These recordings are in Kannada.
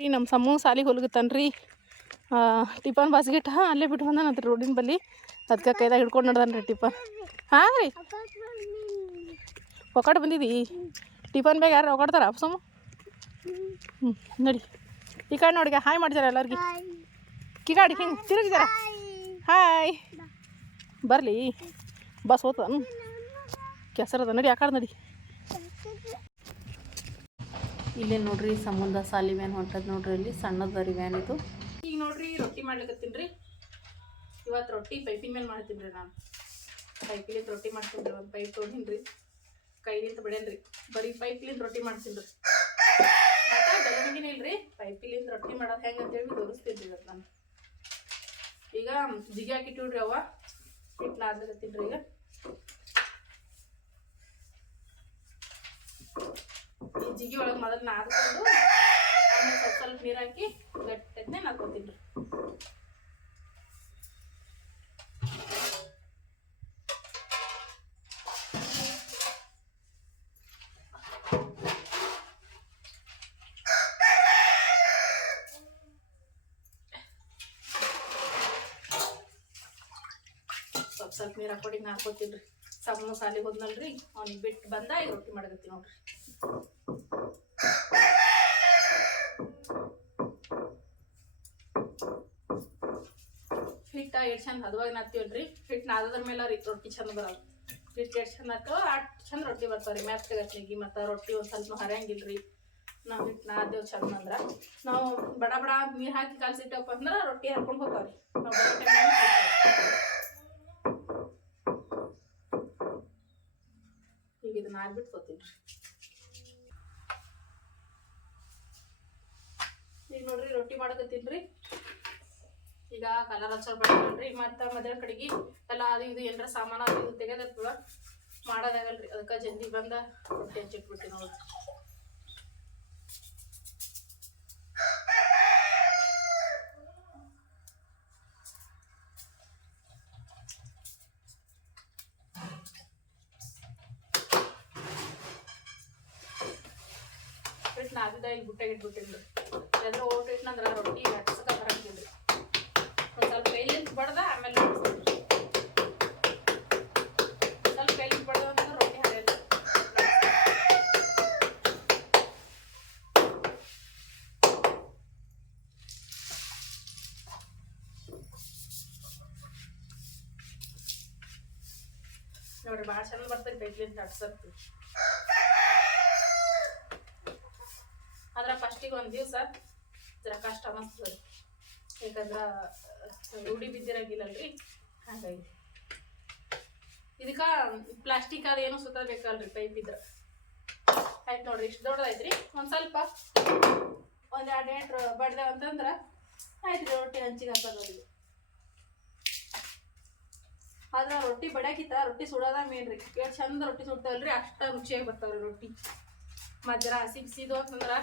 ಈ ನಮ್ಮ ಸಮ್ಮು ಸಾಲಿಗೆ ಹೊಲಗತ್ತಾನ್ರಿ. ಟಿಫನ್ ಬಾಸ್ಗಿಟ್ಟ ಹಾಂ, ಅಲ್ಲೇ ಬಿಟ್ಟು ಬಂದಾನಂತ್ರಿ ರೋಡಿನ ಬಲ್ಲಿ. ಅದಕ್ಕೆ ಕೈದಾಗ ಹಿಡ್ಕೊಂಡು ನಡ್ದಾನ್ರಿ ಟಿಫನ್ ಹಾಂ ರೀ. ಒಕ್ಕಟ್ ಬಂದಿದ್ದಿ ಟಿಫನ್ ಬ್ಯಾಗ್ ಯಾರು ಒಕ್ಕಾಡ್ತಾರ? ಸಮ್ಮು ಹ್ಞೂ ನೋಡಿ. ಈ ಕಡೆ ಹಾಯ್ ಮಾಡ್ತಾರೆ ಎಲ್ಲರಿಗೆ. ಕಿಗಾಡಿ ಹಿಂಗೆ ತಿರುಗಿದಾರ? ಹಾಯ್. ಬರಲಿ. ಬಸ್ ಹೋತ ಕೆಸರದ ನಡಿ ಆ ಕಡೆ ನಡಿ. ಇಲ್ಲೇ ನೋಡ್ರಿ ಸಮುದ್ರ ಸಾಲಿ ವ್ಯಾನ್ ಹೊಂಟದ್ ನೋಡ್ರಿ ಇಲ್ಲಿ ಸಣ್ಣದ ವ್ಯಾನ್ ಇದು. ಈಗ ನೋಡ್ರಿ, ರೊಟ್ಟಿ ಮಾಡ್ಲಿಕತ್ತೀನಿ ರೀ. ಇವತ್ತು ರೊಟ್ಟಿ ಪೈಪಿನ ಮೇಲೆ ಮಾಡ್ತೀನಿ ರೀ ನಾನು. ಪೈಪಿಲಿಂದ ರೊಟ್ಟಿ ಮಾಡ್ತೀನಿ ಒಂದು ಪೈಪ್ ತೊಗೊಂಡಿನಿ ರೀ. ಕೈಲಿಂದ ಬಿಡೇನ್ರಿ ಬರೀ ಪೈಪ್ಲಿಂದ ರೊಟ್ಟಿ ಮಾಡ್ತೀನಿ ರೀ. ಮತ್ತು ಇಲ್ರಿ ಪೈಪಿಲಿಂದ ರೊಟ್ಟಿ ಮಾಡೋದು ಹೆಂಗೆ ಅಂತೇಳಿ ತೋರಿಸ್ತೀನಿ ಇವತ್ತು ನಾನು. ಈಗ ಜಿಗಿ ಹಾಕಿಟ್ಟಿವ್ರಿ ಅವ ಹಿಟ್ಟು ನಾದ್ಲಕತ್ತೀನಿ ರೀ ಈಗ. ಜಿಗಿ ಒಳಗೆ ಮೊದಲು ನಾದ್ಕೊಂಡು ಆಮೇಲೆ ಸ್ವಲ್ಪ ಸ್ವಲ್ಪ ನೀರು ಹಾಕಿ ಗಟ್ಟಿನೇ ನಾದ್ಕೊತೀನಿ ರೀ. ಸ್ವಲ್ಪ ಸ್ವಲ್ಪ ನೀರು ಹಾಕೊಡಿ ನಾದ್ಕೊತೀನಿ ರೀ. ಸಣ್ಣ ಸಾಲಿಗೆ ಹೋದ್ನಲ್ರಿ, ಅವ್ನಿಗೆ ಬಿಟ್ಟು ಬಂದ, ಈಗ ರೊಟ್ಟಿ ಮಾಡಕತ್ತೀನಿ ನೋಡ್ರಿ. ಎಷ್ಟು ಚಂದ ಹದವಾಗಿ ನಾದ್ತೀವಲ್ರಿ? ಹಿಟ್ಟು ನಾದದ್ರ ಮೇಲೆ ರೀ ರೊಟ್ಟಿ ಚಂದ ಬರಲ್ಲ. ಹಿಟ್ಟು ಎಷ್ಟು ಚಂದ ಹಾಕವ ಅಷ್ಟು ಚಂದ ರೊಟ್ಟಿ ಬರ್ತಾವೆ ರೀ. ಮೆತ್ತಗೆ ಹಚ್ಚಿಗಿ ಮತ್ತು ರೊಟ್ಟಿ ಒಂದು ಸ್ವಲ್ಪ ಹರಿಯಂಗಿಲ್ಲ ರೀ ನಾವು ಹಿಟ್ಟು ನಾದೇವು ಚಂದ ಅಂದ್ರೆ. ನಾವು ಬಡ ಬಡ ನೀರು ಹಾಕಿ ಕಲ್ಸಿಟ್ಟಪ್ಪ ಅಂದ್ರೆ ರೊಟ್ಟಿ ಹರ್ಕೊಂಡು ಹೋಗ್ತಾವ್ರಿ ನಾವು. ಈಗ ಇದನ್ನ ಕೊತ್ತೀನಿ ಈಗ ನೋಡ್ರಿ ರೊಟ್ಟಿ ಮಾಡಕತ್ತೀನಿ ಈಗ ಕಲರ್ ಹಚ್ಚೋರ್ ಮತ್ತೆ ಮತ್ತು ಮಧ್ಯಾಹ್ನ ಕಡೆಗೆ ಎಲ್ಲ ಅದು ಇದು ಏನಾರ ಸಾಮಾನು ಅದು ಇದು ತೆಗೆದಿರ್ತದ ಮಾಡೋದಾಗಲ್ರಿ. ಅದಕ್ಕೆ ಜಲ್ದಿ ಬಂದ ರೊಟ್ಟಿ ಹಚ್ಚಿಟ್ಬಿಟ್ಟು ನೋಡ್ರಿ ಹಿಟ್ಟು ಈಗ ಬುಟ್ಟಾಗ ಇಟ್ಬಿಟ್ಟಿನಿ ರೀ ಅದ್ರ ಓಟ್ ಇಟ್ನಂದ್ರೆ ರೊಟ್ಟಿ ಹಚ್ಚಕ ಬರಂಗಿಲ್ಲ ಕೈಲಿಂದ ಬಡ್ದ, ಆಮೇಲೆ ಸ್ವಲ್ಪ ಕೈಲಿಂದ ಬಡ್ದ ಅಂದ್ರೆ ರೊಟ್ಟಿ ಹರಿಯಲ್ಲ ನೋಡ್ರಿ, ಭಾಳ ಚಂದ ಬರ್ತದೆ ಕೈಲಿಂದ ಹಟ್ಸರ್ತಿ ಆದ್ರೆ ಫಸ್ಟಿಗೆ ಒಂದು ದಿವಸ ಜರ ಕಷ್ಟ ಅನಿಸ್ತದೆ ಯಾಕಂದ್ರೆ ರೂಢಿ ಬಿದ್ದಿರಂಗಿಲ್ಲಲ್ರಿ ಹಾಗಾಗಿ. ಇದಕ್ಕ ಪ್ಲಾಸ್ಟಿಕ್ ಅದು ಏನು ಸುತ್ತ ಬೇಕಲ್ರಿ ಪೈಪ್ ಇದ್ರೆ. ಆಯ್ತು ನೋಡ್ರಿ, ಇಷ್ಟು ದೊಡ್ಡದಾಯ್ತ್ರಿ. ಒಂದು ಸ್ವಲ್ಪ, ಒಂದು ಎರಡು ಎಂಟು ಬಡ್ದೇವ ಅಂತಂದ್ರ ಆಯ್ತು ರೊಟ್ಟಿ ಹಂಚಿಗೆ ಹಾಕೋದು ಆದ್ರೆ ರೊಟ್ಟಿ ಬಡ್ಯಾಕಿತ್ತ ರೊಟ್ಟಿ ಸುಡೋದ ಮೇನ್ ರೀ. ಎಷ್ಟು ಚಂದ ರೊಟ್ಟಿ ಸುಡ್ತಾವಲ್ರಿ, ಅಷ್ಟ ರುಚಿಯಾಗಿ ಬರ್ತಾವ್ರಿ ರೊಟ್ಟಿ. ಮಜ್ಜರ ಹಸಿ ಅಂತಂದ್ರೆ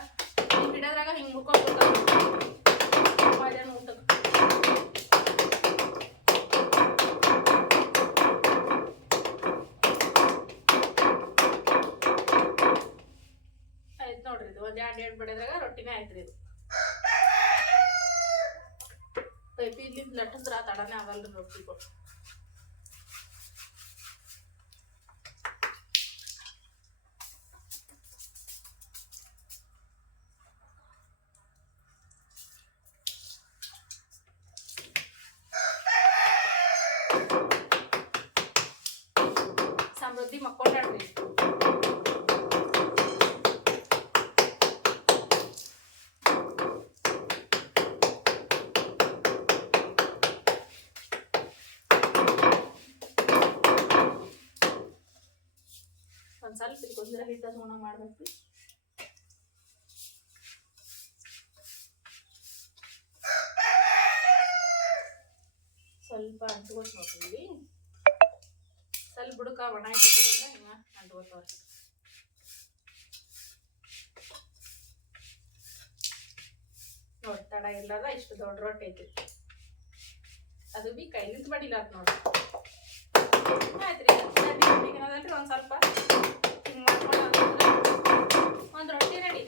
ಹಿಂಗೆ ಹಿಡಿದ್ರಾಗ ಹಿಂಗೆ ಮಧ್ಯಾಹ್ನ ಊಟಕ್ಕೆ ಆಯ್ತು ನೋಡ್ರಿ ಇದು ಒಂದು ಎರಡು ಎರಡು ಬಡಿದ್ರಾಗ ರೊಟ್ಟಿನೇ ಆಯ್ತು ರೀ ಇದು. ಪೈಪಿ ಇಲ್ಲಿಂದ ಲಟ್ಟಿದ್ರ ತಡನೇ ಆಗಲ್ರಿ ರೊಟ್ಟಿಗಳು ಸಮೃದ್ಧಿ ಸ್ವಲ್ಪ ಇದಕ್ಕೊಂದ್ರ ಹಿಟ್ಟ ಮಾಡಬೇಕು. ಸ್ವಲ್ಪ ಅಂಟ್ಕೊಟ್ ನೋಡ್ತೀವಿ. ಸ್ವಲ್ಪ ಬುಡಕ ಒಣ ಇಟ್ಟಿದ್ರಿಂದ ಹಿಂಗ ಅಂಟ್ಕೋತಾವ್ರಿ ನೋಡಿ, ತಡ ಇಲ್ಲದ ಇಷ್ಟು ದೊಡ್ಡ ರೊಟ್ಟಿ ಐತಿ. ಅದು ಬಿ ಕೈಲಿಂದ ಬಡಿಲ್ಲ ಅಂತ ನೋಡಿ. ಆಯ್ತು ರೀ ಒಂದು ಸ್ವಲ್ಪ ಹಿಂಗೆ ಮಾಡ್ಕೊಂಡು ಒಂದು ರೊಟ್ಟಿ ರೆಡಿ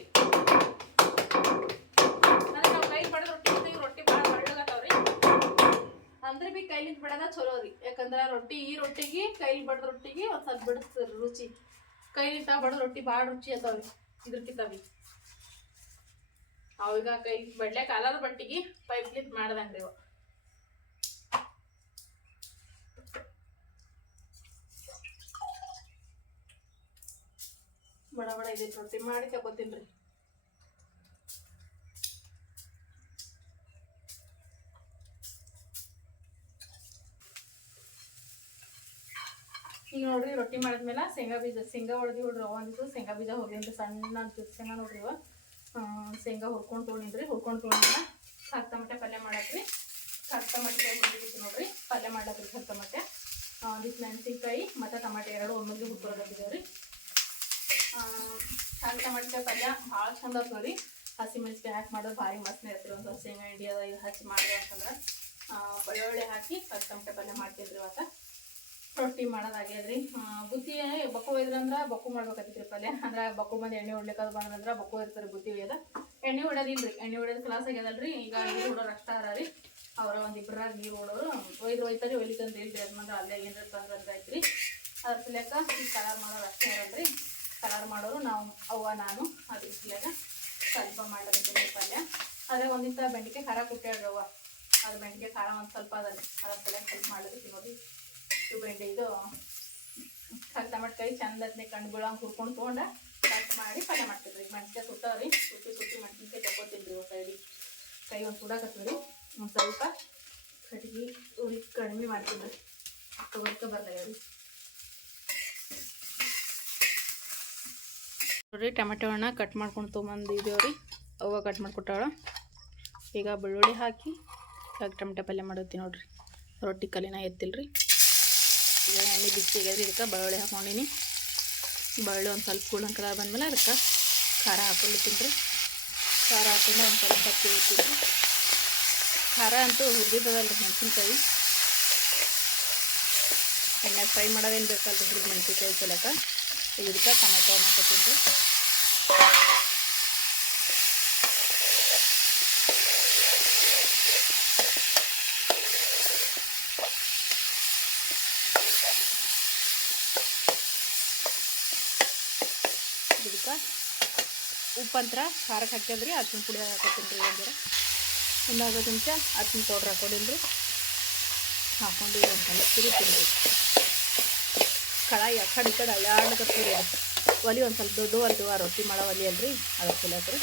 ಯಾಕಂದ್ರೆ ರೊಟ್ಟಿ, ಈ ರೊಟ್ಟಿಗೆ, ಕೈಲಿ ಬಡದ ರೊಟ್ಟಿಗೆ ಒಂದು ಸ್ವಲ್ಪ ಬಿಡಿಸ್ತಾರೆ ರುಚಿ. ಕೈಲಿಂದ ಬಡದ ರೊಟ್ಟಿ ಭಾಳ ರುಚಿ ಅದಾವೆ ಇದ್ರಕ್ಕಿಂತವಿ ಅವಾಗ ಕೈ, ಬಡ್ಲೆ ಕಾಲದ ಬಟ್ಟಿಗೆ ಪೈಪ್ಲಿಂದ ಮಾಡ್ದಂಗ್ರಿ ಇವು. ಬಡ ಬಡ ಇದೈತಿ ರೊಟ್ಟಿ, ಮಾಡಿ ತಗೋತೀನಿ ಈಗ ನೋಡ್ರಿ ರೊಟ್ಟಿ ಮಾಡಿದ್ಮೇಲೆ ಶೇಂಗಾ ಬೀಜ, ಶೇಂಗಾ ಹೊಡೆದಿ ಹೊಡ್ರಿ ಒಂದಿತ್ತು ಶೇಂಗಾ ಬೀಜ ಹೋಗಿನ್ರಿ ಸಣ್ಣ ಅಂತ ಶೇಂಗಾ ನೋಡ್ರಿ ಇವ. ಶೇಂಗಾ ಹುರ್ಕೊಂಡು ತೊಗೊಂಡಿನ್ರಿ ಹುರ್ಕೊಂಡು ತೊಗೊಂಡಿಲ್ಲ ಖಾರ ಟಮಟೆ ಪಲ್ಯ ಮಾಡತ್ರಿ. ಖಾರ ಟಮಟೆ ಹುಡುಗಿತ್ತು ನೋಡ್ರಿ, ಪಲ್ಯ ಮಾಡತ್ರಿ ಖಾರ ಟಮಟೆ ಒಂದಿಷ್ಟು ಮೆಣಸಿನ್ಕಾಯಿ ಮತ್ತು ಟಮಾಟೆ ಎರಡು ಒಮ್ಮೆಗೆ ರೀ ಖಾರ ಟಮಾಟೆ ಪಲ್ಯ ಭಾಳ ಚಂದ ಆಗ್ತದೆ ಹಸಿ ಮೆಣಸಿನ್ಕಾಯಿ ಹಾಕಿ ಮಾಡೋದು ಭಾರಿ ಮಸ್ತ್ ಇರ್ತೀರಿ ಒಂದು ಶೇಂಗಾ ಇಂಡಿಯಾದ ಹಚ್ಚಿ ಮಾಡಿದೆ ಅಂತಂದ್ರೆ. ಬೆಳ್ಳುಳ್ಳಿ ಹಾಕಿ ಖಾರ ಟಮಟೆ ಪಲ್ಯ ಮಾಡ್ತಿದ್ರಿ ಇವತ್ತು. ರೊಟ್ಟಿ ಮಾಡೋದಾಗ್ಯದ್ರಿ ಬುತ್ತಿ ಬಕ್ಕು ಒಯ್ದ್ರಂದ್ರ ಬಕ್ಕು ಮಾಡ್ಬೇಕಾಗಿತ್ರಿ ಪಲ್ಯ. ಅಂದ್ರೆ ಬಕ್ಕು ಮಂದಿ ಎಣ್ಣೆ ಹೊಡ್ಲಿಕ್ಕೆ ಬಂದಂದ್ರೆ ಬಕ್ಕು ಇರ್ತಾರೆ ಬುತ್ತಿ ಒಯ್ಯದ. ಎಣ್ಣೆ ಹೊಡೋದಿಲ್ರಿ ಎಣ್ಣೆ ಹೊಡೆದ ಕ್ಲಾಸ್ ಆಗ್ಯದಲ್ರಿ ಈಗ ನೀರು ಹೊಡೋರು ಅಷ್ಟ ರೀ ಅವ್ರ ಒಂದು ಇಬ್ಬರಾಗ ನೀರು ಹೊಡೋರು ಒಯ್ದು ಒಯ್ತಾರೆ ಒಯ್ಲಿಕ್ಕಂತ ಹೇಳ್ರಿ ಅದ್ಮಂದ್ರ ಅಲ್ಲೇ ಏನಾರ ತಂದ್ರೆ ಅಂತ ಐತ್ರಿ ಅದ್ರ ಸಲಕ ಈ ಕಲರ್ ಮಾಡೋರು ಅಷ್ಟೇ ರೀ ಕಲರ್ ಮಾಡೋರು ನಾವು, ಅವ್ವ, ನಾನು ಅದ್ರ ಸಲ್ಯಾಗ ಸ್ವಲ್ಪ ಮಾಡಬೇಕು ಪಲ್ಯ. ಅದ್ರ ಒಂದಿತ್ತ ಬೆಂಡಿಕೆ ಖಾರ ಕುಟ್ಟಾಡ್ರಿ ಅವ್ವ. ಅದು ಬೆಂಡಿಗೆ ಖಾರ ಒಂದು ಸ್ವಲ್ಪ ಅದ ರೀ ಅದ್ರ ಸಲ್ಯಾಗ ಸ್ವಲ್ಪ ಮಾಡಿದ್ರೆ ನೋಡಿ ಇದು ಬೆಂಡೆ ಇದು ಕೈ ಚಂದ ಅದನ್ನೇ ಬೀಳಂಗೆ ಹುರ್ಕೊಂಡು ತೊಗೊಂಡ ಕಟ್ ಮಾಡಿ ಪಲ್ಯ ಮಾಡ್ತಿದ್ರಿ. ಮೆಣಸಿನ್ಕಾಯಿ ಸುತ್ತಾವ್ರಿ ಸುತ್ತಿ ಸುತ್ತಿ ಮೆಣಸಿನ್ಕಾಯಿ ತಗೋತಿದ್ರಿ ರೀ ಸೈಡಿ ಕೈ ಒಂದು ಸುಡಾಕತ್ತದ್ರಿ ಒಂದು ಸ್ವಲ್ಪ ಕಟ್ಗಿ ಉರಿ ಕಡಿಮೆ ಮಾಡ್ತಿದ್ರಿ ತೊಗೊಳ್ಕ ಬರ್ಲಾಗ್ಯಾವ್ರಿ ನೋಡ್ರಿ ಟೊಮೆಟೊ ಹಣ್ಣ ಕಟ್ ಮಾಡ್ಕೊಂಡು ತೊಗೊಂಬಂದಿದ್ದೇವ್ರಿ ಅವ ಕಟ್ ಮಾಡಿಕೊಟ್ಟಾಳ. ಈಗ ಬೆಳ್ಳುಳ್ಳಿ ಹಾಕಿ ಹಾಗೆ ಟೊಮೆಟೊ ಪಲ್ಯ ಮಾಡೋತಿ ನೋಡ್ರಿ. ರೊಟ್ಟಿ ಕಲಿನ ಎತ್ತಿಲ್ರಿ. ಈಗ ಎಣ್ಣೆ ಬಿಸಿಗೆದ್ರಿ ಇದಕ್ಕೆ ಬೆಳ್ಳುಳ್ಳಿ ಹಾಕೊಂಡಿನಿ ಬೆಳ್ಳುಳ್ಳಿ ಒಂದು ಸ್ವಲ್ಪ ಕೂಳನ್ ಕಲರ್ ಬಂದಮೇಲೆ ಅದಕ್ಕೆ ಖಾರ ಹಾಕೊಂಡಿರ್ತೀನಿ ರೀ. ಖಾರ ಹಾಕೊಂಡು ಒಂದು ಸ್ವಲ್ಪ ಹತ್ತಿ ಇರ್ತೀನಿ ಖಾರ ಅಂತೂ ಹುರಿದಿದ್ದದಲ್ರಿ ಮೆಣಸಿನ್ಕಾಯಿ. ಎಣ್ಣೆ ಫ್ರೈ ಮಾಡೋದೇನು ಬೇಕಲ್ಲ ಹುರಿದ ಮೆಣಸಿನ್ಕಾಯಿ ಸಲಕ ಇದಕ್ಕೆ ಟೊಮೆಟೊ ಹಾಕೋತೀನಿ ರೀ ಇದಕ್ಕೆ ಉಪ್ಪಂತ್ರ ಖಾರಕ್ಕೆ ಹಾಕ್ಯದ್ರಿ ಅರ್ಶಿನ ಪುಡಿ ಹಾಕೋತೀನಿ ರೀ ಅಂದ್ರೆ ಒಂದು ಅರ್ಧ ಅದನ್ನ ಪೌಡ್ರ್ ಹಾಕೊಂಡಿನಿ ರೀ ಹಾಕೊಂಡು ಒಂದು ಸ್ವಲ್ಪ ತಿರುಗ್ತೀನಿ ರೀ ಕಳಾಯಿ ಆ ಕಡೆ ಈ ಕಡೆ ಒಲಿ ಒಂದು ಸ್ವಲ್ಪ ದೊಡ್ಡ ಅಲ್ರಿ ರೊಟ್ಟಿ ಮಾಡೋ ಒಲಿ ಅಲ್ರಿ ಅದಕ್ಕೆ ರೀ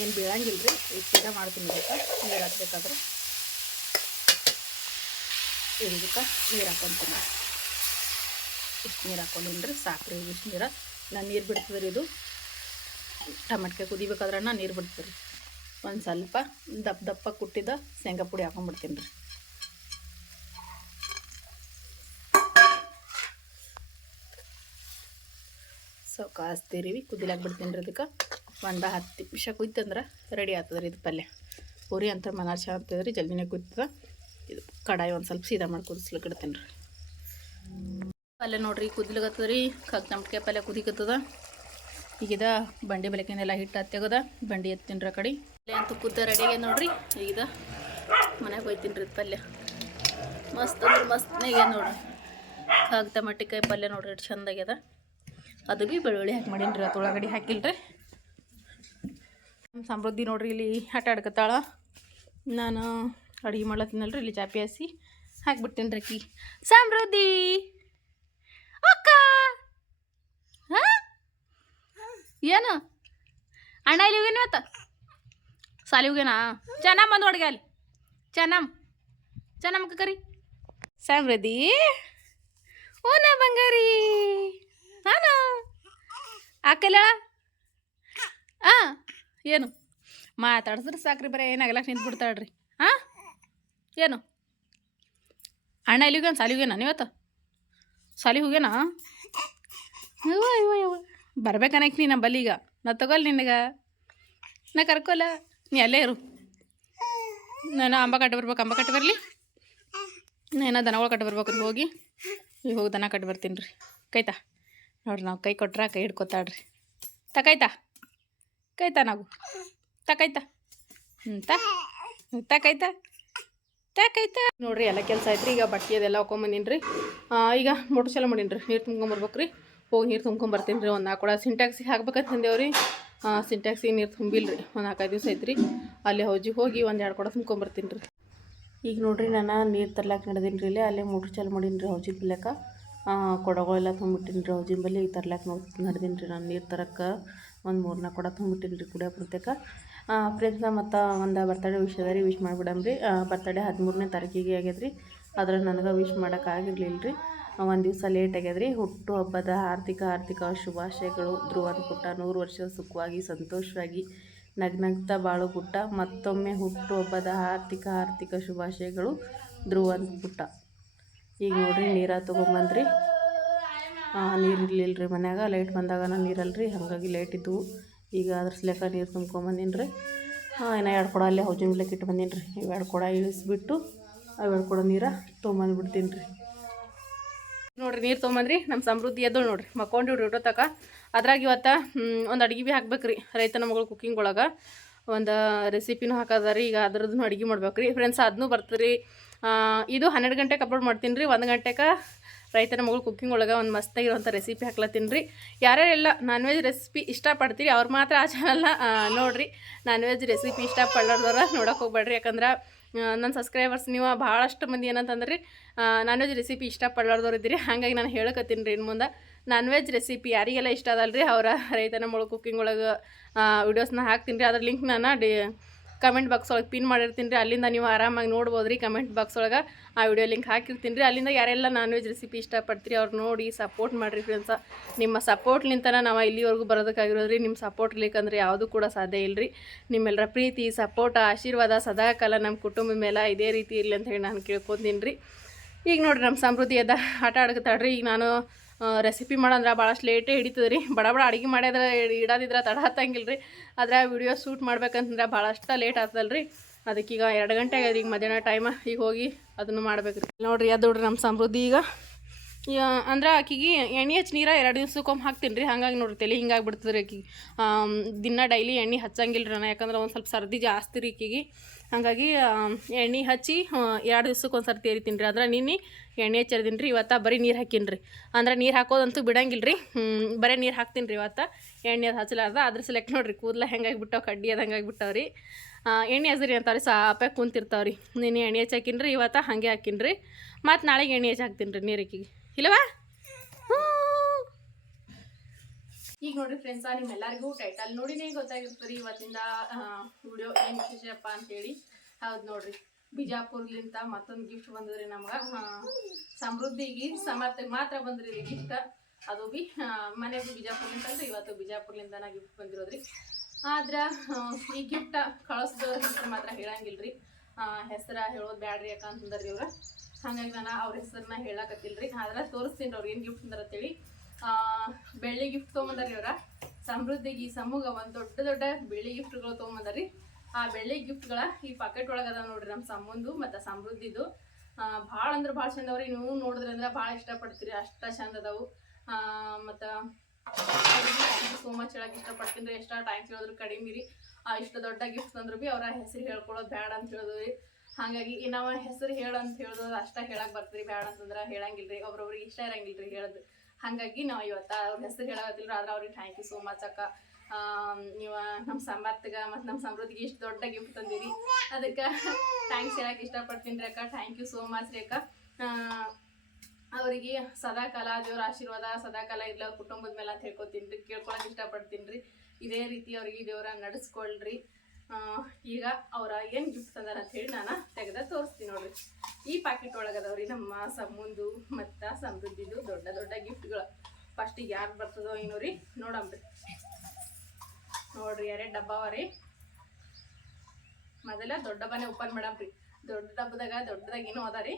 ಏನು ಬೀಳಂಗಿಲ್ಲ ರೀ ಈಗ ಸೀದಾ ಮಾಡ್ತೀನಿ ಇದಕ್ಕೆ, ನೀರು ಹಾಕ್ಬೇಕಾದ್ರೆ. ಇದಕ್ಕೆ ನೀರು ಹಾಕೊತೀನಿ ಇಷ್ಟು ನೀರು ಹಾಕೊಂಡಿನ್ರಿ ರೀ ಸಾಕು ರೀ ಇಷ್ಟು ನೀರು. ನಾನು ನೀರು ಬಿಡ್ತದೆ ರೀ ಇದು. ಟಮಟ್ಗೆ ಕುದಿಬೇಕಾದ್ರೆ ನೀರು ಬಿಡ್ತೀರಿ. ಒಂದು ಸ್ವಲ್ಪ ದಪ್ಪ ದಪ್ಪ ಕುಟ್ಟಿದ ಶೇಂಗಾ ಪುಡಿ ಹಾಕೊಂಡ್ಬಿಡ್ತೀನಿ ರೀ. ಸೊ ಕಾಸ್ತೀರಿ ಕುದಿಲಾಕ ಬಿಡ್ತೀನಿ ರೀ ಅದಕ್ಕೆ ಒಂದು ಹತ್ತು ನಿಮಿಷ ಕುಯ್ತಂದ್ರೆ ರೆಡಿ ಆಗ್ತದೆ ರೀ ಇದು ಪಲ್ಯ. ಪೂರಿ ಅಂತ ಮನಾರ್ ಚಾ ರೀ, ಜಲ್ದಿನೇ ಕುಯ್ತದ. ಇದು ಕಡಾಯಿ ಒಂದು ಸ್ವಲ್ಪ ಸೀದಾ ಮಾಡಿ ಕುದಿಸ್ಲಿಕ್ಕೆ ಇಡ್ತೀನಿ ರೀ. ಪಲ್ಯ ನೋಡಿರಿ, ಕುದಿಲಿಕತ್ತದ ರೀ ಕಗ್ ಟಮಟ್ಕಾಯಿ ಪಲ್ಯ ಕುದಿಕತ್ತದ. ಈಗಿದ ಬಂಡಿ ಬೆಳಕಿನೆಲ್ಲ ಹಿಟ್ಟು ಹತ್ತೆಗದ ಬಂಡಿ ಎತ್ತಿನ್ರ ಕಡೆ. ಪಲ್ಯ ಅಂತೂ ಕೂತ ರೆಡಿ ಆಗ್ಯದ ನೋಡ್ರಿ. ಈಗಿದ ಮನೆಗೆ ಹೋಯ್ತೀನಿ ರೀ ಪಲ್ಯ. ಮಸ್ತ್ ಅಂದ್ರೆ ಮಸ್ತ್ ಆಗ್ಯದ ನೋಡ್ರಿ. ಕಾಗ್ ಟಮಾಟಿಕಾಯಿ ಪಲ್ಯ ನೋಡ್ರಿ ಎಷ್ಟು ಚಂದ ಆಗ್ಯದ. ಅದು ಭೀ ಬೆಳ್ಳುಳ್ಳಿ ಹಾಕಿ ಮಾಡೀನಿ ರೀ ಉಳ್ಳಾಗಡ್ಡಿ ಹಾಕಿಲ್ರಿ. ನಮ್ಮ ಸಮೃದ್ಧಿ ನೋಡ್ರಿ ಇಲ್ಲಿ ಆಟ ಆಡ್ಕತ್ತಾಳ. ನಾನು ಅಡುಗೆ ಮಾಡ್ಲತ್ತೀನಲ್ರಿ, ಇಲ್ಲಿ ಚಾಪಿ ಹಾಸಿ ಹಾಕ್ಬಿಡ್ತೀನಿ ರೀ ಸಮೃದ್ಧಿ! ಅಕ್ಕ! ಏನು? ಅಣ್ಣ ಇಲ್ಲಿ ಹೋಗ್ಯಾನ ಇವತ್ತು. ಸಾಲಿ ಹೋಗ್ಯಾನ? ಚೆನ್ನಮ್ಮ ಬಂದು ಹೊಡ್ಗೆ ಅಲ್ಲಿ. ಚೆನ್ನಮ್ಮ ಚೆನ್ನಮ್ಮ ಕರಿ. ಸಮೃದ್ಧಿ. ಓನ ಬಂಗಾರಿ. ಹಾನ ಆಕಲ್ಲ ಹಾಂ ಏನು? ಮಾತಾಡ್ಸಿದ್ರೆ ಸಾಕ್ರಿ ಬರೀ ಏನಾಗಲ್ಲ ನಿಂತು ಬಿಡ್ತಾಳ್ರಿ ಹಾಂ ಏನು? ಅಣ್ಣ ಇಲ್ಲಿ ಹೋಗ್ಯಾನ? ಸಾಲಿ ಹೋಗ್ಯಾನ ಇವತ್ತು? ಸಾಲಿ ಹೋಗ್ಯಾನ? ಅಯ್ಯೋ ಅಯ್ಯೋ ಅಯ್ಯೋ. ಬರ್ಬೇಕನ್ನಕ್ಕೆ ನೀ ನಮ್ಮ ಬಲ್ಲಿಗ ನಾ ತಗೊಲ್ ನಿನಗೆ. ನಾ ಕರ್ಕೊಲ್ಲ. ನೀ ಅಲ್ಲೇ ಇರು. ನಾನು ಅಂಬ ಕಟ್ಟು ಬರ್ಬೇಕು. ಅಂಬ ಕಟ್ಟು ಬರಲಿ. ನಾನು ದನಗಳು ಕಟ್ಟು ಬರ್ಬೇಕು ರೀ ಹೋಗಿ. ಈಗ ಹೋಗಿ ದನ ಕಟ್ಟು ಬರ್ತೀನಿ ರೀ. ಕೈತಾ? ನೋಡ್ರಿ ನಾವು ಕೈ ಕೊಟ್ರ ಕೈ ಹಿಡ್ಕೊತಾಳ್ರಿ. ತಕೈತಾ ಕೈತಾ? ನಾವು ತಕೈತಾ ಹ್ಞೂ ತಾ. ತಕೈತಾ ಯಾಕೈತೆ ನೋಡ್ರಿ ಎಲ್ಲ ಕೆಲಸ ಐತ್ರಿ ಈಗ ಬಟ್ಟೆ ಅದೆಲ್ಲ ಹಾಕೊಂಬಂದಿನಿ ರೀ ಈಗ ಮೋಟರ್ ಚಲೋ ಮಾಡೀನಿ ರೀ ನೀರು ತುಂಬ್ಕೊಂಬರ್ಬೇಕು ರೀ ಹೋಗಿ ನೀರು ತುಂಬ್ಕೊಂಬರ್ತೀನಿ ರೀ, ಒಂದು ನಾಲ್ಕು ಕೂಡ. ಸಿಂಟ್ಯಾಕ್ಸಿಗೆ ಹಾಕ್ಬೇಕಂತ ರೀ ಸಿಂಟ್ಯಾಕ್ಸಿಗೆ ನೀರು ತುಂಬಿಲ್ಲ ರೀ ಒಂದು ನಾಲ್ಕೈದು ದಿವಸ ಐತ್ರಿ ಅಲ್ಲಿ ಹೌಜಿ ಹೋಗಿ ಒಂದು ಎರಡು ಕೊಡ ತುಂಬ್ಕೊಂಬರ್ತೀನಿ ರೀ. ಈಗ ನೋಡ್ರಿ ನಾನು ನೀರು ತರ್ಲಾಕ ನಡೆದೀನಿ ರೀ ಇಲ್ಲಿ, ಅಲ್ಲೇ ಮೋಟ್ರ್ ಚಾಲು ಮಾಡೀನಿ ರೀ ಹೌಜಿ ಬಿಲ್ಲಕ್ಕ ಕೊಡಗಳೆಲ್ಲ ತುಂಬಿಟ್ಟೀನಿ ರೀ ಹೌಜಿನ ಬಲ್ಲಿ ಈ ತರ್ಲಾಕ ನೋಡಿ, ನಡೆದೀನಿ ರೀ ನಾನು ನೀರು ತರಕ್ಕೆ ಒಂದು ಮೂರು ಕೂಡ ತುಂಬಿಟ್ಟಿನಿ ರೀ ಕುಡಿಯೋ ಪ್ರತ್ಯೇಕ ಫ್ರೆಂಡ್ಸ್ನ ಮತ್ತು ಒಂದು ಬರ್ತಡೇ ವಿಶ್ ಅದ ರೀ. ವಿಶ್ ಮಾಡಿಬಿಡಮ್ರಿ ಬರ್ತಡೇ ಹದಿಮೂರನೇ ತಾರೀಕಿಗೆ ಆಗ್ಯದ ರೀ ಆದ್ರೆ ನನಗೆ ವಿಶ್ ಮಾಡೋಕ್ಕಾಗಿರ್ಲಿಲ್ಲ ರೀ ಒಂದು ದಿವಸ ಲೇಟ್ ಆಗ್ಯದ ರೀ ಹುಟ್ಟು ಹಬ್ಬದ ಆರ್ಥಿಕ ಆರ್ಥಿಕ ಶುಭಾಶಯಗಳು. ಧ್ರುವನ್ ಪುಟ್ಟ ನೂರು ವರ್ಷ ಸುಖವಾಗಿ, ಸಂತೋಷವಾಗಿ ನಗ್ನಗ್ತಾ ಬಾಳು ಪುಟ್ಟ. ಮತ್ತೊಮ್ಮೆ ಹುಟ್ಟು ಹಬ್ಬದ ಆರ್ಥಿಕ ಆರ್ಥಿಕ ಶುಭಾಶಯಗಳು. ಧ್ರುವನ್ ಪುಟ್ಟ. ಈಗ ನೋಡ್ರಿ, ನೀರ ತೊಗೊಂಬಂದ್ರಿ. ನೀರು ಇರಲಿಲ್ಲ ರೀ ಮನ್ಯಾಗ. ಲೈಟ್ ಬಂದಾಗ ನೀರಲ್ಲ ರೀ ಹಾಗಾಗಿ ಲೈಟ್ ಇದ್ದವು ಈಗ ಅದ್ರ ಸಲಕ ನೀರು ತುಂಬ್ಕೊಂಬಂದಿನಿ ರೀ ಹಾಂ, ಇನ್ನು ಎರಡು ಕೊಡ ಅಲ್ಲಿ ಹೌಜಿನ ಇಟ್ಟು ಬಂದೀನಿ ರೀ ಎರಡು ಕೊಡ ಇಳಿಸ್ಬಿಟ್ಟು ಅವೆರಡು ಕೊಡ ನೀರು ತೊಗೊಂಬಂದ್ಬಿಡ್ತೀನಿ ರೀ ನೋಡ್ರಿ, ನೀರು ತೊಗೊಂಬಂದ್ರಿ ನಮ್ಮ ಸಮೃದ್ಧಿ ಎದ್ದು ನೋಡ್ರಿ, ಮಕ್ಕೊಂಡು ಊಟ ತಕ. ಅದ್ರಾಗ ಇವತ್ತು ಒಂದು ಅಡ್ಗೆ ಭೀ ಹಾಕ್ಬೇಕ್ರಿ, ರೈತನ ಮಗಳು ಕುಕ್ಕಿಂಗ್ ಒಳಗೆ. ಒಂದು ರೆಸಿಪಿನೂ ಹಾಕೋದಾರಿ, ಈಗ ಅದ್ರದ್ದು ಅಡುಗೆ ಮಾಡ್ಬೇಕ್ರಿ. ಫ್ರೆಂಡ್ಸ್ ಅದನ್ನೂ ಬರ್ತೀರಿ ಇದು ಹನ್ನೆರಡು ಗಂಟೆಗೆ ಅಪ್ಲೋಡ್ ಮಾಡ್ತೀನಿ ರೀ ಒಂದು ಗಂಟೆಗೆ ರೈತನ ಮಗಳು ಕುಕ್ಕಿಂಗ್ ಒಳಗೆ ಒಂದು ಮಸ್ತಾಗಿರುವಂಥ ರೆಸಿಪಿ ಹಾಕ್ಲತ್ತೀನಿ ರೀ ಯಾರ್ಯಾರೆಲ್ಲ ನಾನ್ ವೆಜ್ ರೆಸಿಪಿ ಇಷ್ಟಪಡ್ತೀರಿ, ಅವ್ರು ಮಾತ್ರ ಆ ಚಾನಲ್ನ ನೋಡಿರಿ. ನಾನ್ ವೆಜ್ ರೆಸಿಪಿ ಇಷ್ಟಪಡೋರ್ದವ್ರ ನೋಡೋಕೆ ಹೋಗ್ಬೇಡ್ರಿ, ಯಾಕಂದ್ರೆ ನನ್ನ ಸಬ್ಸ್ಕ್ರೈಬರ್ಸ್ ನೀವು ಭಾಳಷ್ಟು ಮಂದಿ ಏನಂತಂದ್ರೆ ರೀ ನಾನ್ ವೆಜ್ ರೆಸಿಪಿ ಇಷ್ಟಪಡೋರ್ದವ್ರು ಇದ್ದೀರಿ ಹಾಗಾಗಿ ನಾನು ಹೇಳಕತ್ತೀನಿ ರೀ ಇನ್ನು ಮುಂದೆ. ನಾನ್ ವೆಜ್ ರೆಸಿಪಿ ಯಾರಿಗೆಲ್ಲ ಇಷ್ಟ ಅದಲ್ಲ ರೀ ಅವರ ರೈತನ ಮೊಳ ಕುಕ್ಕಿಂಗ್ ಒಳಗೆ ವಿಡಿಯೋಸ್ನ ಹಾಕ್ತೀನಿ ರೀ. ಅದ್ರ ಲಿಂಕ್ ನಾನು ಡಿ ಕಮೆಂಟ್ ಬಾಕ್ಸ್ ಒಳಗೆ ಪಿನ್ ಮಾಡಿರ್ತೀನಿ ರೀ ಅಲ್ಲಿಂದ ನೀವು ಆರಾಮಾಗಿ ನೋಡ್ಬೋದು ರೀ ಕಮೆಂಟ್ ಬಾಕ್ಸ್ ಒಳಗೆ. ಆ ವಿಡಿಯೋ ಲಿಂಕ್ ಹಾಕಿರ್ತೀನಿ ರೀ ಅಲ್ಲಿಂದ ಯಾರೆಲ್ಲ ನಾನ್ ವೆಜ್ ರೆಸಿಪಿ ಇಷ್ಟಪಡ್ತೀರಿ, ಅವ್ರು ನೋಡಿ ಸಪೋರ್ಟ್ ಮಾಡಿರಿ ಫ್ರೆಂಡ್ಸ ನಿಮ್ಮ ಸಪೋರ್ಟ್ಲಿಂತನ ನಾವು ಇಲ್ಲಿವರೆಗೂ ಬರೋದಕ್ಕಾಗಿರೋದ್ರಿ. ನಿಮ್ಮ ಸಪೋರ್ಟ್ ಇರ್ಲಿಕ್ಕಂದ್ರೆ ಯಾವುದೂ ಕೂಡ ಸಾಧ್ಯ ಇಲ್ಲರಿ ನಿಮ್ಮೆಲ್ಲರ ಪ್ರೀತಿ ಸಪೋರ್ಟ್ ಆಶೀರ್ವಾದ ಸದಾಕಾಲ ನಮ್ಮ ಕುಟುಂಬದ ಮೇಲೆ ಇದೇ ರೀತಿ ಇರಲಿ ಅಂತ ಹೇಳಿ ನಾನು ಕೇಳ್ಕೊತೀನಿ ರೀ ಈಗ ನೋಡಿರಿ ನಮ್ಮ ಸಮೃದ್ಧಿ ಅದ ಆಟ ಆಡ್ಕೊತಾಳ್ರಿ ಈಗ ನಾನು ರೆಸಿಪಿ ಮಾಡಂದ್ರೆ ಭಾಳಷ್ಟು ಲೇಟೇ ಹಿಡಿತದೆ ರೀ ಬಡ ಬಡ ಅಡುಗೆ ಮಾಡಿದ್ರೆ ಇಡೋದಿದ್ರೆ ತಡ ಹತ್ತಂಗಿಲ್ಲ ರೀ ಆದ್ರೆ ವಿಡಿಯೋ ಶೂಟ್ ಮಾಡ್ಬೇಕಂತಂದ್ರೆ ಭಾಳಷ್ಟು ಲೇಟ್ ಆಗ್ತದಲ್ಲ ರೀ ಅದಕ್ಕೀಗ ಎರಡು ಗಂಟೆ ಆಗ್ಯದ, ಈಗ ಮಧ್ಯಾಹ್ನ ಟೈಮ ಈಗ ಹೋಗಿ ಅದನ್ನು ಮಾಡ್ಬೇಕು ರೀ ನೋಡಿರಿ, ಅದು ನೋಡ್ರಿ ನಮ್ಮ ಸಮೃದ್ಧಿ ಈಗ. ಅಂದ್ರೆ ಆಕಿಗೆ ಎಣ್ಣೆ ಹಚ್ಚಿ ನೀರ ಎರಡು ದಿವ್ಸಕ್ಕೊಮ್ಮೆ ಹಾಕ್ತೀನಿ ರೀ ಹಂಗಾಗಿ ನೋಡ್ರಿ ತಲೆ ಹಿಂಗಾಗಿ ಬಿಡ್ತದೆ ರೀ ಆಕಿಗೆ ದಿನ ಡೈಲಿ ಎಣ್ಣೆ ಹಚ್ಚಂಗಿಲ್ಲ ರೀ ನಾನು ಯಾಕಂದ್ರೆ ಒಂದು ಸ್ವಲ್ಪ ಸರ್ದಿ ಜಾಸ್ತಿ ರೀ ಈಕಿಗೆ ಹಾಗಾಗಿ ಎಣ್ಣೆ ಹಚ್ಚಿ ಎರಡು ದಿವ್ಸಕ್ಕೆ ಒಂದು ಸರ್ತಿ ಏರಿತೀನಿ ರೀ ಅಂದ್ರೆ ನಿನ್ನೆ ಎಣ್ಣೆ ಹಚ್ಚಿರ್ದೀನಿ ರೀ ಇವತ್ತು ಬರೀ ನೀರು ಹಾಕೀನಿ ರೀ ಅಂದ್ರೆ ನೀರು ಹಾಕೋದಂತೂ ಬಿಡಂಗಿಲ್ಲ ರೀ ಬರೀ ನೀರು ಹಾಕ್ತೀನಿ ರೀ ಇವತ್ತು. ಎಣ್ಣೆ ಅದು ಹಚ್ಚಲಾರ್ದ, ಅದ್ರ ಸೆಲೆಕ್ಟ್ ನೋಡಿರಿ. ಕೂದಲ ಹೆಂಗಾಗಿ ಬಿಟ್ಟಾವೆ, ಕಡ್ಡಿ ಅದಂಗಾಗಿ ಬಿಟ್ಟಾವೆ ರೀ ಎಣ್ಣೆ ಹಚ್ರಿ ಅಂತಾರೆ ಸಾಪಾಗಿ ಕುಂತಿರ್ತಾವೆ ರೀ ನೀನು ಎಣ್ಣೆ ಹಚ್ಚಿ ಇವತ್ತು ಹಾಗೆ ಹಾಕಿನಿ ಮತ್ತು ನಾಳೆಗೆ ಎಣ್ಣೆ ಹಚ್ಚಿ ಹಾಕ್ತೀನಿ ರೀ ನೀರಿಗೆ ಇಲ್ಲವಾ ಈಗ ನೋಡ್ರಿ ಫ್ರೆಂಡ್ಸ ನಿಮ್ಮೆಲ್ಲರಿಗೂ ಟೈಟಲ್ ನೋಡಿನೇ ಗೊತ್ತಾಗಿರ್ತದೆ ರೀ ಇವತ್ತಿಂದ ವಿಡಿಯೋ ಏನು ವಿಶೇಷಪ್ಪ ಅಂತೇಳಿ. ಹೌದು ನೋಡ್ರಿ. ಬಿಜಾಪುರ್ಲಿಂತ ಮತ್ತೊಂದು ಗಿಫ್ಟ್ ಬಂದದ್ರಿ ನಮ್ಗೆ. ಸಮೃದ್ಧಿಗೆ ಸಮರ್ಥಕ್ಕೆ ಮಾತ್ರ ಬಂದ್ರಿ ರೀ ಗಿಫ್ಟ್ ಅದು ಬಿ ಮನೆಗೂ ಬಿಜಾಪುರ್ಲಿಂತ ಅಂದ್ರೆ ಇವತ್ತು ಬಿಜಾಪುರ್ಲಿಂದನ ಗಿಫ್ಟ್ ಬಂದಿರೋದ್ರಿ. ಆದ್ರೆ ಈ ಗಿಫ್ಟ್ ಕಳಿಸ್ದವ್ರ ಹೆಸರು ಮಾತ್ರ ಹೇಳಂಗಿಲ್ರಿ. ಹೆಸರು ಹೇಳೋದು ಬ್ಯಾಡ್ರಿ ಯಾಕಂತಂದ್ರಿ ಇವ್ರ. ಹಾಗಾಗಿ ನಾನು ಅವ್ರ ಹೆಸರನ್ನ ಹೇಳಕತ್ತಿಲ್ರಿ. ಆದ್ರೆ ತೋರಿಸ್ತೀನಿ ಅವ್ರಿಗೆ ಏನು ಗಿಫ್ಟ್ ಅಂತೇಳಿ. ಬೆಳ್ಳಿ ಗಿಫ್ಟ್ ತೊಗೊಂಬಂದಾರಿ ಅವರ. ಸಮೃದ್ಧಿಗೆ ಸಮೂಹ ಒಂದು ದೊಡ್ಡ ದೊಡ್ಡ ಬೆಳ್ಳಿ ಗಿಫ್ಟ್ಗಳು ತೊಗೊಂಬಂದಾರಿ ಆ ಬೆಳ್ಳಿ ಗಿಫ್ಟ್ಗಳ ಈ ಪಾಕೆಟ್ ಒಳಗೆ ಅದ ನೋಡ್ರಿ ನಮ್ಮ ಸಂಬಂಧು ಮತ್ತು ಸಮೃದ್ಧಿದು. ಭಾಳ ಅಂದ್ರೆ ಭಾಳ ಚಂದ ಅವ್ರಿ. ನೀವು ನೋಡಿದ್ರೆ ಅಂದ್ರೆ ಭಾಳ ಇಷ್ಟಪಡ್ತೀರಿ. ಅಷ್ಟ ಚಂದ ಅದಾವು. ಮತ್ತು ಸೋ ಮಚ್ ಹೇಳಕ್ಕೆ ಇಷ್ಟಪಡ್ತೀನಿ ರೀ. ಎಷ್ಟ ಟೈಮ್ ಹೇಳಿದ್ರು ಕಡಿಮೆ ರೀ. ಇಷ್ಟು ದೊಡ್ಡ ಗಿಫ್ಟ್ ಅಂದ್ರು ಬಿ ಅವ್ರ ಹೆಸರು ಹೇಳ್ಕೊಳ್ಳೋದು ಬೇಡ ಅಂತ ಹೇಳಿದ್ವಿ ರೀ ಹಾಗಾಗಿ ನಾವು ಹೆಸರು ಹೇಳು ಅಂತ ಹೇಳಿದ್ರು ಅಷ್ಟ ಹೇಳಕ್ಕೆ ಬರ್ತೀರಿ. ಬೇಡ ಅಂತಂದ್ರೆ ಹೇಳಂಗಿಲ್ಲ ರೀ ಒಬ್ರೊಬ್ರಿಗೆ ಇಷ್ಟ ಇರಂಗಿಲ್ಲ ರೀ ಹೇಳೋದು. ಹಾಗಾಗಿ ನಾವು ಇವತ್ತು ಅವ್ರ ಹೆಸರು ಹೇಳಕತ್ತಿಲ್ಲ ಆದ್ರೆ ಅವ್ರಿಗೆ ಥ್ಯಾಂಕ್ ಯು ಸೋ ಮಚ್ ಅಕ್ಕ. ನೀವು ನಮ್ಮ ಸಮರ್ಥಗ ಮತ್ತು ನಮ್ಮ ಸಮೃದ್ಧಿಗೆ ಇಷ್ಟು ದೊಡ್ಡ ಗಿಫ್ಟ್ ತಂದಿರಿ. ಅದಕ್ಕೆ ಥ್ಯಾಂಕ್ಸ್ ಹೇಳಕ್ಕೆ ಇಷ್ಟಪಡ್ತೀನಿ ರೀ ಅಕ್ಕ. ಥ್ಯಾಂಕ್ ಯು ಸೋ ಮಚ್ ರೀ ಅಕ್ಕ. ಅವರಿಗೆ ಸದಾಕಾಲ ದೇವ್ರ ಆಶೀರ್ವಾದ ಸದಾ ಸದಾಕಾಲ ಇಲ್ಲ ಕುಟುಂಬದ ಮೇಲೆ ಅಂತ ಹೇಳ್ಕೊತೀನಿ ರೀ ಕೇಳ್ಕೊಳಕ್ಕೆ ಇಷ್ಟಪಡ್ತೀನಿ ರೀ ಇದೇ ರೀತಿ ಅವ್ರಿಗೆ ದೇವ್ರ ನಡೆಸ್ಕೊಳ್ರಿ. ಈಗ ಅವ್ರ ಏನು ಗಿಫ್ಟ್ ತಂದಾರ ಅಂತ ಹೇಳಿ ನಾನು ತೆಗೆದ ತೋರಿಸ್ತೀನಿ ನೋಡ್ರಿ. ಈ ಪ್ಯಾಕೆಟ್ ಒಳಗದವ್ರಿ ನಮ್ಮ ಸಮುಂದು ಮತ್ತು ಸಮೃದ್ಧಿದು ದೊಡ್ಡ ದೊಡ್ಡ ಗಿಫ್ಟ್ಗಳು ಫಸ್ಟಿಗೆ ಯಾರು ಬರ್ತದೋ ಏನೋ ರೀ ನೋಡಂಬ್ರಿ ನೋಡ್ರಿ ಎರಡು ಡಬ್ಬ ಅವ ರೀ. ಮೊದಲ ದೊಡ್ಡ ಡಬ್ಬನೇ ಓಪನ್ ಮಾಡಂಬ್ರಿ ದೊಡ್ಡ ಡಬ್ಬದಾಗ ದೊಡ್ಡದಾಗ ಏನೋ ಅದ ರೀ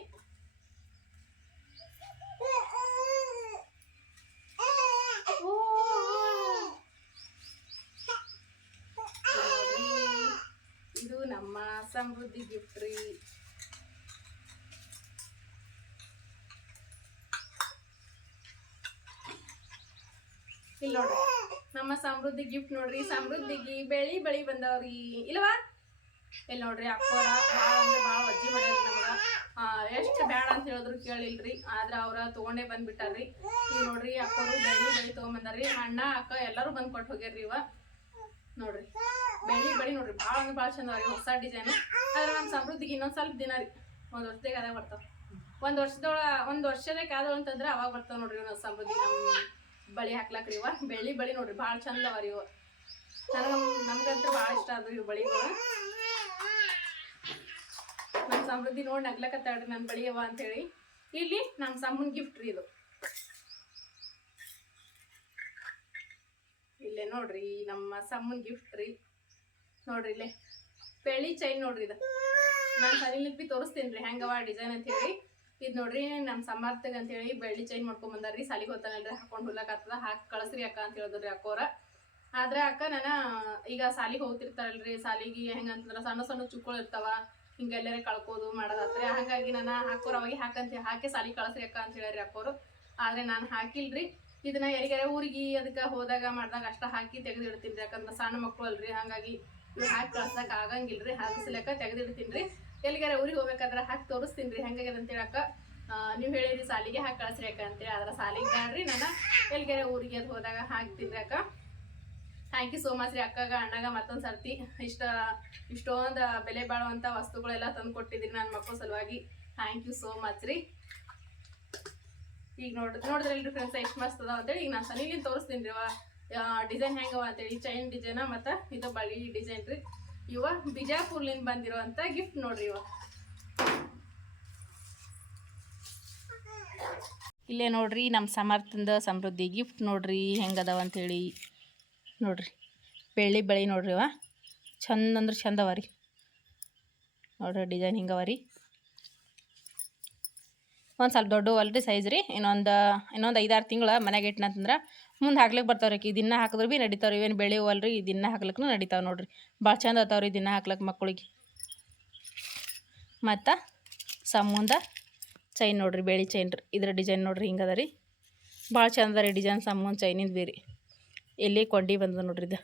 ಇದು ನಮ್ಮ ಸಮೃದ್ಧಿ ಗಿಫ್ಟ್ ರೀ ಇಲ್ಲಿ ನೋಡ್ರಿ ನಮ್ಮ ಸಮೃದ್ಧಿ ಗಿಫ್ಟ್ ನೋಡ್ರಿ. ಸಮೃದ್ಧಿಗೆ ಬೆಳಿ ಬೆಳಿ ಬಂದವ್ರಿ. ಇಲ್ವಾ? ಇಲ್ಲಿ ನೋಡ್ರಿ ಅಕ್ಕೋರ ಭಾಳ ಅಂದ್ರೆ ಭಾಳ ಅಜ್ಜಿ ಮಾಡ್ಯಾರ ನಮ್ಗೆ. ಎಷ್ಟು ಬ್ಯಾಡ ಅಂತ ಹೇಳಿದ್ರು ಕೇಳಿಲ್ರಿ. ಆದ್ರೆ ಅವ್ರ ತಗೊಂಡೇ ಬಂದ್ಬಿಟ್ಟಾರ್ರಿ. ಈಗ ನೋಡ್ರಿ, ಅಕ್ಕೋರು ಬೆಳಿ ಬಳಿ ತೊಗೊಂಬಂದಾರ್ರಿ. ಅಣ್ಣ, ಅಕ್ಕ ಎಲ್ಲರೂ ಬಂದ್ ಕೊಟ್ಟು ಹೋಗ್ಯಾರ್ರಿ ಇವ. ನೋಡ್ರಿ. ಬೆಳ್ಳಿ ಬಳಿ ನೋಡ್ರಿ, ಭಾಳ ಅಂದ್ರೆ ಭಾಳ ಚಂದ ರೀ ಹೊಸ ಡಿಸೈನ್ ಆದ್ರೆ ನಮ್ಮ ಸಮೃದ್ಧಿಗೆ ಇನ್ನೊಂದು ಸ್ವಲ್ಪ ದಿನ ರೀ. ಒಂದು ವರ್ಷದಾಗ ಅದೇ ಬರ್ತಾವ. ಒಂದ್ ವರ್ಷದೊಳ ಒಂದ್ ವರ್ಷದಾಗ ಯಾವ್ದು ಅಂತಂದ್ರೆ ಅವಾಗ ಬರ್ತಾವ ನೋಡ್ರಿ ನಮ್ಮ ಸಮೃದ್ಧಿ ಬಳಿ ಹಾಕ್ಲಾಕ್ರಿ ಇವ. ಬೆಳ್ಳಿ ಬಳಿ ನೋಡ್ರಿ, ಭಾಳ ಚಂದ ಅವರಿ ಇವ. ನನಗ ನಮ್ಗಂತೂ ಭಾಳ ಇಷ್ಟ ಆದ್ರಿ ಇವ್ ಬಳಿಗಳು ನಮ್ಮ ಸಮೃದ್ಧಿ ನೋಡಿ ನಗ್ಲಕತ್ತಾಳ್ರಿ ನನ್ನ ಬಳಿ ಅವ ಅಂತೇಳಿ. ಇಲ್ಲಿ ನಮ್ಮ ಸಮ್ಮನ್ ಗಿಫ್ಟ್ ರೀ ಇದು. ಇಲ್ಲೇ ನೋಡ್ರಿ ನಮ್ಮ ಸಮ್ಮನ್ ಗಿಫ್ಟ್ ರೀ. ನೋಡ್ರಿ ಇಲ್ಲೇ. ಬೆಳ್ಳಿ ಚೈನ್ ನೋಡ್ರಿ ಇದು. ನಾನು ಸರಿ ಬಿ ತೋರಿಸ್ತೀನಿ ರೀ, ಹೆಂಗವ ಡಿಸೈನ್ ಅಂತ ಹೇಳಿ. ಇದು ನೋಡ್ರಿ ನಮ್ಮ ಸಮರ್ಥಗ್ ಅಂತ ಹೇಳಿ ಬೆಳ್ಳಿ ಚೈನ್ ಮಾಡ್ಕೊಂಡ್ ಬಂದಾರ್ರಿ, ಸಾಲಿಗೆ ಹೋಗ್ತಾನಲ್ರಿ ಹಾಕೊಂಡು ಹುಲ್ಲಕತ್ತದ ಹಾಕಿ ಕಳಿಸ್ರಿ ಅಕ್ಕ ಅಂತ ಹೇಳಿದ್ರಿ ಅಕ್ಕೋರ. ಆದ್ರೆ ಅಕ್ಕ ನಾನ ಈಗ ಸಾಲಿಗೆ ಹೋಗ್ತಿರ್ತಾರಲ್ರಿ, ಸಾಲಿಗೆ ಹೆಂಗಂತಂದ್ರ ಸಣ್ಣ ಸಣ್ಣ ಚುಕ್ಕಳು ಇರ್ತಾವ, ಹಿಂಗೆಲ್ಲರೇ ಕಳ್ಕೋದು ಮಾಡೋದಾತ್ರಿ. ಹಾಗಾಗಿ ನಾನು ಹಾಕೋರ್ ಅವಾಗ ಹಾಕಂತ ಹಾಕಿ ಸಾಲಿ ಕಳಿಸ್ರಿ ಅಕ್ಕ ಅಂತ ಹೇಳ್ರಿ ಅಕ್ಕೋರು. ಆದ್ರೆ ನಾನು ಹಾಕಿಲ್ರಿ. ಇದನ್ನ ಯಾರಿಗಾರ ಊರಿಗೆ ಅದಕ್ಕೆ ಹೋದಾಗ ಮಾಡಿದಾಗ ಅಷ್ಟ ಹಾಕಿ ತೆಗೆದಿಡ್ತೀನಿ ಯಾಕಂದ್ರೆ ಸಣ್ಣ ಮಕ್ಕಳು ಅಲ್ರಿ, ಹಾಗಾಗಿ ಹಾಕಿ ಕಳ್ಸಕ್ ಆಗಂಗಿಲ್ರಿ. ಹಾಕಿಸ್ಲಕ್ಕ ತೆಗೆದಿಡ್ತೀನಿ ಎಲ್ಲಿಗಾರ ಊರಿಗೆ ಹೋಗ್ಬೇಕಾದ್ರೆ ಹಾಕಿ ತೋರಿಸ್ತೀನಿ ರೀ ಹೆಂಗಾಗ್ಯದ ಅಂತ ಹೇಳಕ್ಕ ನೀವು ಹೇಳಿದ್ರಿ ಸಾಲಿಗೆ ಹಾಕಿ ಕಳಿಸ್ರಿ ಅಕ್ಕ ಅಂತೇಳಿ. ಅದ್ರ ಸಾಲಿಗೆ ಬ್ಯಾಡ್ರಿ. ನಾನು ಎಲ್ಲಿಗಾರ ಊರಿಗೆ ಅದು ಹೋದಾಗ ಹಾಕ್ತೀನಿ ಅಕ್ಕ. ಥ್ಯಾಂಕ್ ಯು ಸೋ ಮಚ್ ರೀ ಅಕ್ಕಗ, ಅಣ್ಣಗ ಮತ್ತೊಂದು ಸರ್ತಿ. ಇಷ್ಟ, ಇಷ್ಟೊಂದು ಬೆಲೆ ಬಾಳುವಂಥ ವಸ್ತುಗಳೆಲ್ಲ ತಂದು ಕೊಟ್ಟಿದ್ದೀನಿ ನನ್ನ ಮಕ್ಕಳ ಸಲುವಾಗಿ. ಥ್ಯಾಂಕ್ ಯು ಸೋ ಮಚ್ ರೀ. ಈಗ ನೋಡಿದ್ರೆ ನೋಡಿದ್ರೆ ಎಲ್ಲರೂ ಫ್ರೆಂಡ್ಸ್ ಎಷ್ಟು ಮಸ್ತ್ ಅದಾವ ಅಂತೇಳಿ. ಈಗ ನಾನು ಸನಿಗೇನು ತೋರಿಸ್ತೀನಿ ರೀ ಡಿಸೈನ್ ಹೆಂಗವ ಅಂತೇಳಿ ಚೈನ್ ಡಿಸೈನ ಮತ್ತು ಇದು ಬಳಿ ಡಿಸೈನ್ ರೀ. ಇವ ಬಿಜಾಪುರ್ಲಿಂದ ಬಂದಿರೋವಂಥ ಗಿಫ್ಟ್ ನೋಡ್ರಿ ಇವ. ಇಲ್ಲೇ ನೋಡ್ರಿ ನಮ್ಮ ಸಮರ್ಥಂದ ಸಮೃದ್ಧಿ ಗಿಫ್ಟ್ ನೋಡ್ರಿ, ಹೆಂಗದವ ಅಂತೇಳಿ. ನೋಡ್ರಿ, ಬೆಳ್ಳಿ ಬೆಳಿ ನೋಡ್ರಿ ಇವ. ಚಂದ ಅಂದ್ರೆ ಚಂದ ಅವ ರೀ. ನೋಡ್ರಿ ಡಿಸೈನ್ ಹಿಂಗವ ರೀ. ಒಂದು ಸ್ವಲ್ಪ ದೊಡ್ಡ ಅಲ್ರಿ ಸೈಜ್ ರೀ. ಇನ್ನೊಂದು ಇನ್ನೊಂದು ಐದಾರು ತಿಂಗಳ ಮನೆಗೆ ಇಟ್ನಂತಂದ್ರೆ ಮುಂದೆ ಹಾಕ್ಲಿಕ್ಕೆ ಬರ್ತಾವ್ರಿ ರೀ ದಿನ ಹಾಕಿದ್ರೆ ಭೀ ನಡೀತಾವೆ ರೀ ಇವೇನು ಬೆಳೆಯುವಲ್ರಿ ಈ ದಿನ ಹಾಕ್ಲಿಕ್ಕೂ ನಡೀತಾವೆ ನೋಡ್ರಿ. ಭಾಳ ಚಂದ ಆತಾವ್ರಿ ದಿನ ಹಾಕ್ಲಿಕ್ಕೆ ಮಕ್ಕಳಿಗೆ. ಮತ್ತು ಸಮುಂದ ಚೈನ್ ನೋಡ್ರಿ, ಬೆಳಿ ಚೈನ್ ರೀ. ಇದ್ರ ಡಿಸೈನ್ ನೋಡ್ರಿ ಹಿಂಗದ ರೀ. ಭಾಳ ಚಂದ ಅದ ರೀ ಡಿಸೈನ್ ಸಮುಂದ ಚೈನಿಂದ ಬೀರಿ ಎಲ್ಲಿ ಕೊಂಡಿ ಬಂದದ ನೋಡ್ರಿ ಇದು.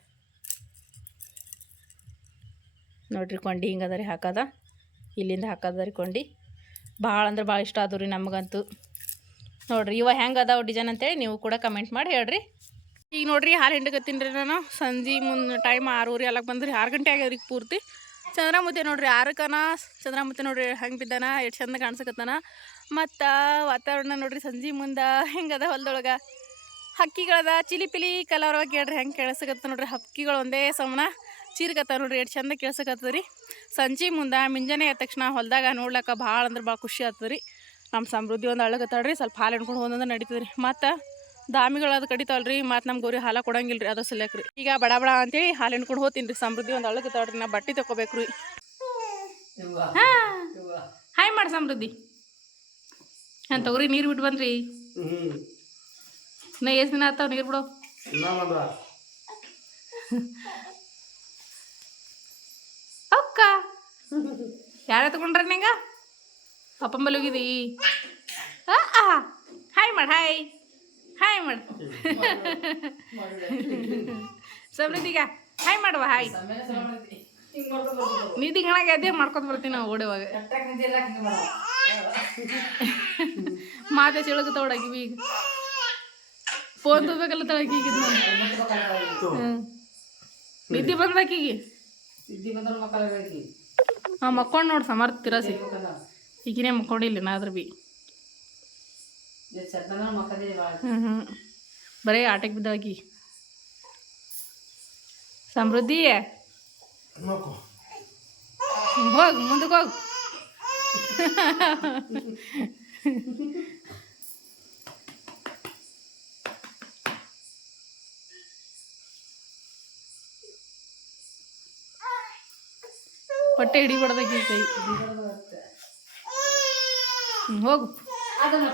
ನೋಡ್ರಿ ಕೊಂಡಿ ಹಿಂಗದ ರೀ ಹಾಕದ. ಇಲ್ಲಿಂದ ಹಾಕದ ರೀ ಕೊಂಡಿ. ಭಾಳ ಅಂದ್ರೆ ಭಾಳ ಇಷ್ಟ ಆದವು ರೀ ನಮಗಂತೂ. ನೋಡ್ರಿ, ಇವ ಹೆಂಗೆ ಅದಾವ ಡಿಸೈನ್ ಅಂತೇಳಿ ನೀವು ಕೂಡ ಕಮೆಂಟ್ ಮಾಡಿ ಹೇಳ್ರಿ. ಈಗ ನೋಡ್ರಿ, ಹಾಲು ಹಿಂಡಕತ್ತೀನಿ ರೀ ನಾನು. ಸಂಜೆ ಮುಂದೆ ಟೈಮ್ ಆರೂರಿ ಅಲ್ಲಕ್ಕೆ ಬಂದ್ರಿ, ಆರು ಗಂಟೆ ಆಗ್ಯಾವ್ರಿ ಪೂರ್ತಿ. ಚಂದ್ರಮುತ್ತೆ ನೋಡ್ರಿ, ಆರಕ್ಕನ ಚಂದ್ರಮುತ್ತೆ ನೋಡ್ರಿ, ಹೆಂಗೆ ಬಿದ್ದಾನ, ಎಷ್ಟು ಚಂದ ಕಾಣಿಸಕತ್ತಾನ. ಮತ್ತು ವಾತಾವರಣ ನೋಡ್ರಿ, ಸಂಜೆ ಮುಂದೆ ಹೆಂಗದ ಹೊಲ್ದೊಳಗೆ. ಹಕ್ಕಿಗಳದ ಚಿಲಿ ಪಿಲಿ ಕಲರ್ ಕೇಳ್ರಿ ಹೆಂಗೆ ಕೇಳಿಸಕತ್ತ ನೋಡ್ರಿ, ಹಕ್ಕಿಗಳು ಒಂದೇ ಸಮನ ಚೀರ್ಕತ್ತಾವ ನೋಡ್ರಿ, ಎಷ್ಟು ಚಂದ ಕೇಳಿಸಕತ್ತದ ರೀ ಸಂಜೆ ಮುಂದೆ ಮುಂಜಾನೆ ಆದ ತಕ್ಷಣ ಹೊಲ್ದಾಗ ನೋಡ್ಲಕ್ಕ ಭಾಳ ಅಂದ್ರೆ ಭಾಳ ಖುಷಿ ಆಗ್ತದೆ ರೀ ನಮ್ಮ ಸಮೃದ್ಧಿ ಒಂದು ಅಳ್ಳಕತ್ತಾಳ್ರಿ ಸ್ವಲ್ಪ ಹಾಲು ಹಿಡ್ಕೊಂಡು ಹೋದಂದ್ರೆ ನಡೀತದೆ ರೀ ಮತ್ತು ದಾಮಿಗಳು ಅದು ಕಡಿತಾವಲ್ರಿ ಮತ್ತು ನಮ್ಮ ಗೌರಿ ಹಾಲು ಕೊಡಂಗಿಲ್ಲ ರೀ ಅದು ಸಲಕ್ಕೆ ರೀ ಈಗ ಬಡ ಬಡ ಅಂತೇಳಿ ಹಾಲು ಹಿಡ್ಕೊಂಡು ಹೋತೀನಿ ರೀ ಸಮೃದ್ಧಿ ಒಂದು ತಡ್ರಿ ನಾ ಬಟ್ಟೆ ತಗೋಬೇಕು ರೀ ಹಾಂ ಹಾಯ್ ಮಾಡಿ ಸಮೃದ್ಧಿ. ಹಾಂ ತಗೋರಿ ನೀರು ಬಿಟ್ಟು ಬಂದ್ರಿ. ಹ್ಮ್. ನಾ ಎಷ್ಟು ದಿನ ಆಗ್ತಾವ ನೀರು ಬಿಡೋ ಅಕ್ಕ. ಯಾರ ತಗೊಂಡ್ರ ನಿಂಗ? ಪಪ್ಪಂಬಲ್ಲಿ ಹೋಗಿದಿ? ಹಾಯ್ ಮಾಡು ಹಾಯ್ ಹಾಯ್ ಮಾಡು. ಸಮೃದ್ಧಿಗ ಹಾಯ್ ಮಾಡುವ ಹಾಯ್ ನಿಧಿ ಕಣಗೆ ಅದೇ ಮಾಡ್ಕೊತ ಬರ್ತೀನಿ ನಾವು ಓಡುವಾಗ. ಮಾತೆ ಚಳಕ ತಗೊಳಗಿವಿ ಈಗ ಫೋನ್ ತಗೋಬೇಕಲ್ಲ ತಳಗಿ ಈಗ. ಹ್ಞೂ ನಿದ್ದೆ ಬಂದಾಕಿಗೆ ಹಾಂ ಮಕ್ಕೊಂಡು ನೋಡಿ ಸಮರ್ಥ ತಿರಸಿ. ಈಗಿನೇ ಮಕ್ಕೊಂಡಿಲ್ಲ ನಾದ್ರ ಬಿ ಹ್ಞೂ ಹ್ಞೂ ಬರೀ ಆಟಕ್ಕೆ ಬಿದ್ದಾಕಿ ಸಮೃದ್ಧಿ ನೋಕು ಹೋಗಿ ಮುಂದಕ್ಕೆ ಹೋಗಿ ಹೊಟ್ಟೆ ಹಿಡಿಬಾರ್ದಾಕಿ ಕೈ ಹ್ಞೂ ಹೋಗು. ಅದನ್ನು